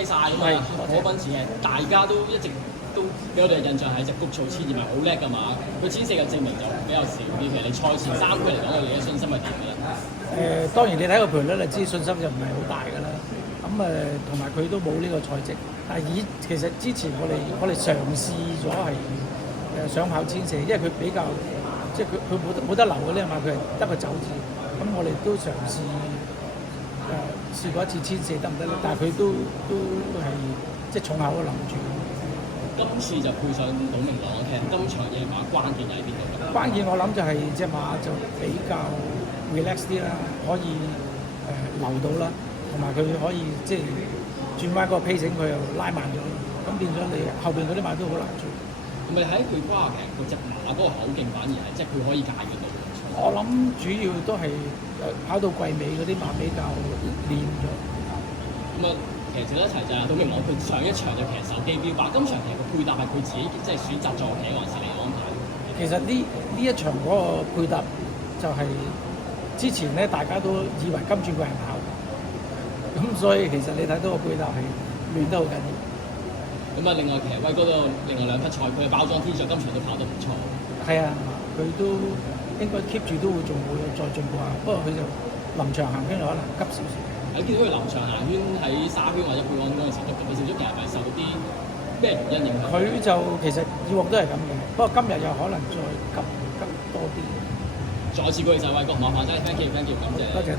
起晒㗎嘛，可賓士嘅大家都一直都俾我哋嘅印象係隻谷草千二咪好叻㗎嘛，佢千四嘅證明就比較少啲。其實你賽前3區嚟講，你嘅信心係點㗎咧？當然你睇個賠率就知信心就唔係好大㗎啦。咁同埋佢都冇呢個賽績，但係其實之前我哋嘗試咗係想跑千四，因為佢比較即係佢冇得留嘅咧嘛，佢係得個走字。咁我哋都嘗試試過一次千四得唔得咧？但係佢都係即係重口都諗住。今次就配上董明朗，其實今場野馬關鍵喺邊度？關鍵我諗就係隻馬就比較 relax 啲啦，可以留到啦，同埋佢可以即係轉彎嗰個 pacing 佢又拉慢咗，咁變咗你後邊嗰啲馬都好難做。咁你喺佢瓜其實嗰隻馬嗰個口徑反而係即係佢可以駕馭到。我諗主要都係跑到季尾嗰啲馬比較練咗。咁其實值得一提就係董明朗，佢上一場就騎手機標靶，今場其實個配搭係佢自己即係選擇坐騎，還是你安排？其實呢一場嗰個配搭就係之前咧，大家都以為今轉會係跑，咁所以其實你睇到個配搭係亂得好緊要。咁另外其實威哥都另外2匹賽，佢嘅包裝 T 恤今場都跑得唔錯。係啊，佢都應該 keep 住都會仲會再進步下，不過佢就臨場行圈就可能急少少。你見到佢臨場行圈喺沙圈或者佩安嗰陣時都急咗少少，其實係咪受啲咩原因影響？佢就其實以往都係咁嘅，不過今日又可能再急多啲。再次恭喜晒威哥，麻煩晒，thank you，感謝。多謝。